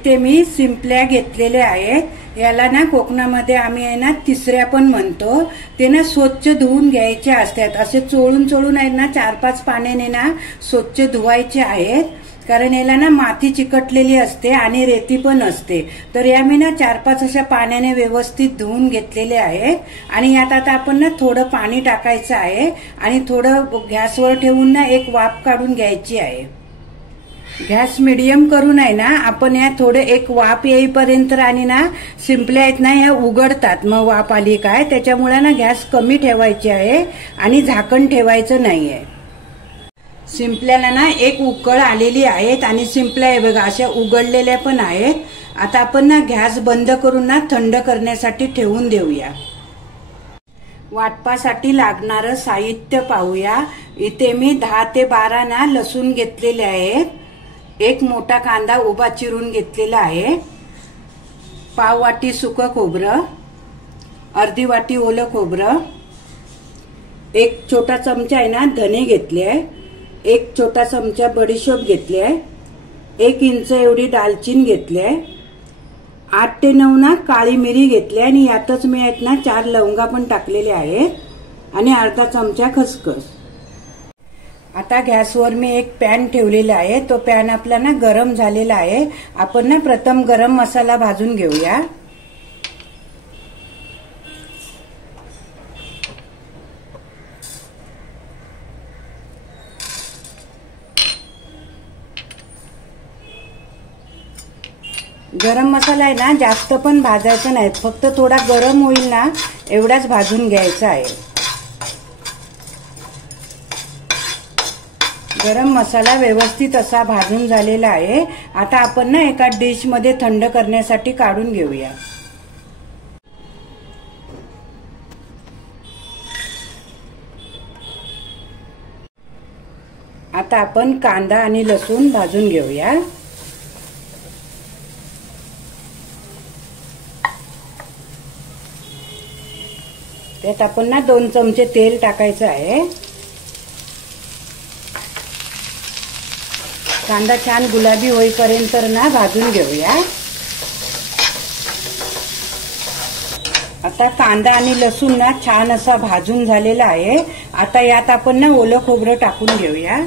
इथे मी शिंपल्या घेतलेल्या आहेत। याला ना कोकणामध्ये आम्ही आहे ना तिसऱ्या पण म्हणतो। ते ना स्वच्छ धुवून घ्यायचे असतात। असे चोळून चोळून आहे ना 4-5 पाण्याने ना स्वच्छ धुवायचे आहेत, कारण याला ना माती चिकटलेली असते आणि रेती पण असते। तर या मी ना 4-5 अशा पाण्याने व्यवस्थित धुवून घेतलेले आहेत। आणि यात आता आपण ना थोडं पाणी टाकायचं आहे आणि थोडं गॅसवर ठेवून ना एक वाफ काढून घ्यायची आहे। गॅस मीडियम करून आहे ना आपण या थोडे एक वाफ येईपर्यंत, आणि ना शिंपल्या आहेत ना ह्या उघडतात मग वाफ आली काय, त्याच्यामुळे ना गॅस कमी ठेवायची आहे आणि झाकण ठेवायचं नाहीये। शिंपल्याला ना एक उकळ आलेली आहेत आणि शिंपल्या हे बघा अशा उघडलेल्या पण आहेत। आता आपण ना गॅस बंद करून ना थंड करण्यासाठी ठेवून देऊया। वाटपासाठी लागणारं साहित्य पाहूया। इथे मी 10 ते 12 ना लसूण घेतलेले आहेत। एक मोठा कांदा उभा चिरून घेतलेला आहे। पाव वाटी सुकं खोबरं, अर्धी वाटी ओलं खोबरं, एक छोटा चमचा आहे ना धने घेतले आहे, एक छोटा चमचा बडीशोप घेतली आहे, 1 इंच एवढी दालचीन घेतली आहे, 8 ते 9 ना काळी मिरी घेतली आणि यातच मी आहेत ना 4 लवंगा पण टाकलेल्या आहेत आणि अर्धा चमचा खसखस। आता गॅसवर मी एक पॅन ठेवलेला आहे। तो पॅन आपला ना गरम झालेला आहे। आपण ना प्रथम गरम मसाला भाजून घेऊया। गरम मसाला आहे ना जास्त पण भाजायचा नाही, फक्त थोडा गरम होईल ना एवढाच भाजून घ्यायचा आहे। गरम मसाला व्यवस्थित असा भाजून झालेला आहे। आता आपण ना एका डिश मध्ये थंड करण्यासाठी काढून घेऊया। आता आपण कांदा आणि लसूण भाजून घेऊया। त्यात आपण ना 2 चमचे तेल टाकायचं आहे। कांदा छान गुलाबी होईपर्यंत ना भाजून घेऊया। आता कांदा आणि लसूण ना छान असा भाजून झालेला आहे। आता यात आपण ना ओलं खोबरं टाकून घेऊया।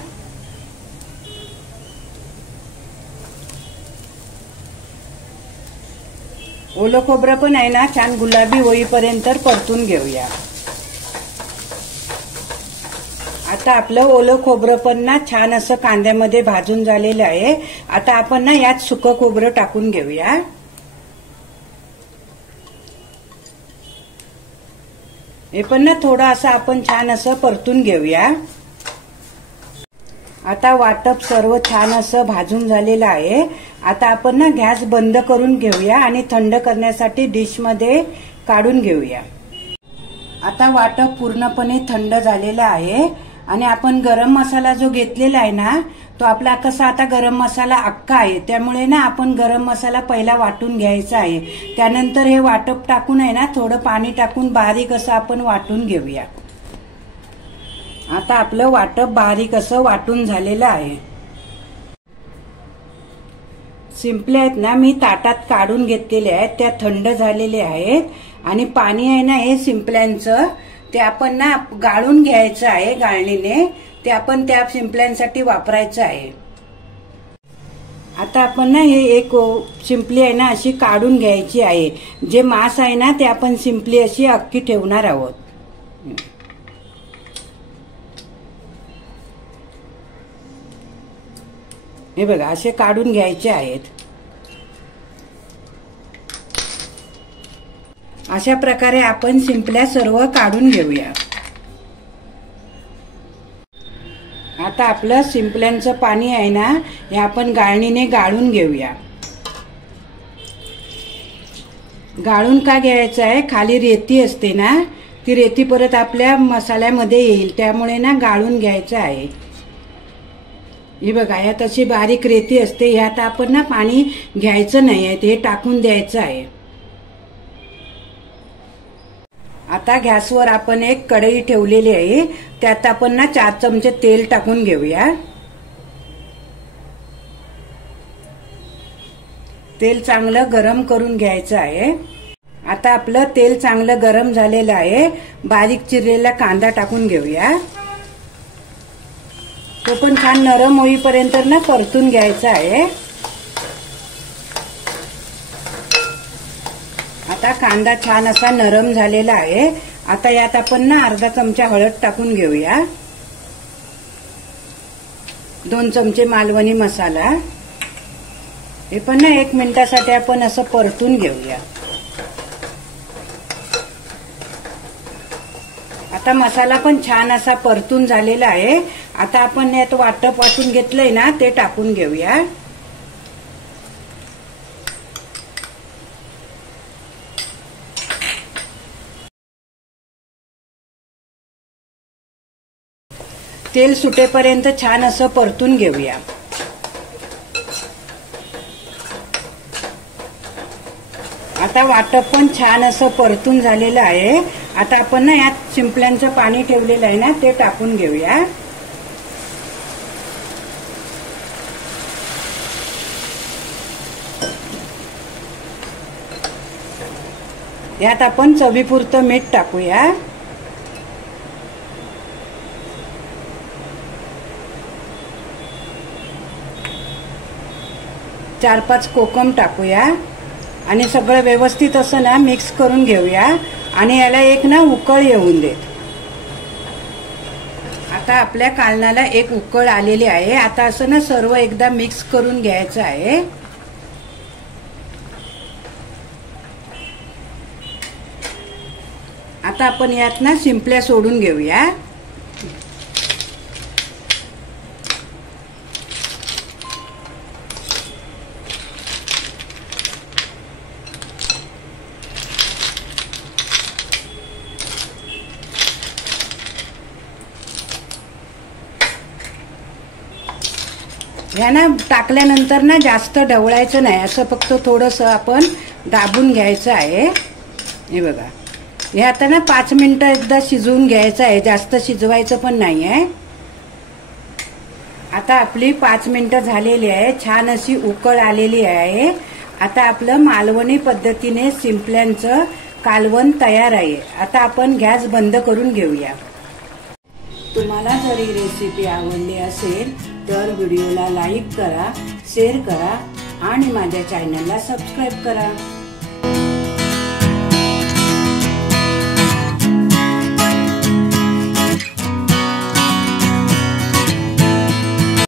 ओलं खोबरं पण आहे ना छान गुलाबी होईपर्यंत परतून घेऊया। आता आपलं ओलं खोबरं पण ना छान असं कांद्यामध्ये भाजून झालेलं आहे। आता आपण ना यात सुकं खोबरं टाकून घेऊया। हे पण ना थोडं असं आपण छान असं परतून घेऊया। आता वाटप सर्व छान असं भाजून झालेलं आहे। आता आपण ना गॅस बंद करून घेऊया आणि थंड करण्यासाठी डिश मध्ये काढून घेऊया। आता वाटप पूर्णपणे थंड झालेला आहे आणि आपण गरम मसाला जो घेतलेला आहे ना तो आपला कसा आता गरम मसाला अख्खा आहे, त्यामुळे ना आपण गरम मसाला पहिला वाटून घ्यायचा आहे। त्यानंतर हे वाटप टाकून आहे ना थोडं पाणी टाकून बारीक असं आपण वाटून घेऊया। आता आपलं वाटप बारीक असं वाटून झालेलं आहे। शिंपल्या आहेत ना मी ताटात काढून घेतलेले आहेत, त्या थंड झालेले आहेत आणि पाणी आहे ना हे शिंपल्यांचं ते आपण ना गाळून घ्यायचं आहे। गाळणीने ते आपण त्या शिंपल्यांसाठी वापरायचं आहे। आता आपण ना हे एक शिंपली आहे ना अशी काढून घ्यायची आहे। जे मांस आहे ना ते आपण शिंपली अशी अख्खी ठेवणार आहोत। हे बघा असे काढून घ्यायचे आहेत। अशा प्रकारे आपण शिंपल्या सर्व काढून घेऊया। आता आपलं शिंपल्यांचं पाणी आहे ना हे आपण गाळणीने गाळून घेऊया। गाळून का घ्यायचं आहे, खाली रेती असते ना ती रेती परत आपल्या मसाल्यामध्ये येईल, त्यामुळे ना गाळून घ्यायचं आहे। हे बघा यात अशी बारीक रेती असते, यात आपण ना पाणी घ्यायचं नाही आहे, ते टाकून द्यायचं आहे। आता गॅसवर आपण एक कढई ठेवलेली आहे, त्यात आपण ना 4 चमचे तेल टाकून घेऊया। तेल चांगलं गरम करून घ्यायचं आहे। आता आपलं तेल चांगलं गरम झालेलं आहे। बारीक चिरलेला कांदा टाकून घेऊया। तो पण छान नरम होईपर्यंत ना परतून घ्यायचा आहे। आता कांदा छान असा नरम झालेला आहे। आता यात आपण ना अर्धा चमचा हळद टाकून घेऊया। 2 चमचे मालवणी मसाला। हे पण ना 1 मिनिटासाठी आपण असं परतून घेऊया। आता मसाला पण छान असा परतून झालेला आहे। आता आपण यात वाटप वाटून घेतलंय ना ते टाकून घेऊया। तेल सुटेपर्यंत छान असं परतून घेऊया। आता वाटप पण छान असं परतून झालेलं आहे। आता आपण ना यात शिंपल्यांचं पाणी ठेवलेलं आहे ना ते टाकून घेऊया। यात आपण चवीपुरतं मीठ टाकूया। चार 5 कोकम टाकूया आणि सगळं व्यवस्थित असं ना मिक्स करून घेऊया आणि याला एक ना उकळ येऊन दे। आता आपल्या कालनाला एक उकळ आलेली आहे। आता असं ना सर्व एकदा मिक्स करून घ्यायचं आहे। आता आपण यात ना शिंपल्या सोडून घेऊया। ह्या ना टाकल्यानंतर ना जास्त ढवळायचं नाही, असं फक्त थोडंसं आपण दाबून घ्यायचं आहे। हे बघा, हे आता ना 5 मिनिटं एकदा शिजवून घ्यायचं आहे, जास्त शिजवायचं पण नाही आहे। आता आपली 5 मिनिटं झालेली आहे, छान अशी उकळ आलेली आहे। आता आपलं मालवणी पद्धतीने शिंपल्यांचं कालवण तयार आहे। आता आपण गॅस बंद करून घेऊया। तुम्हाला जर ही रेसिपी आवडली असेल तर व्हिडिओला लाईक करा, शेअर करा आणि माझ्या चॅनलला सबस्क्राईब करा।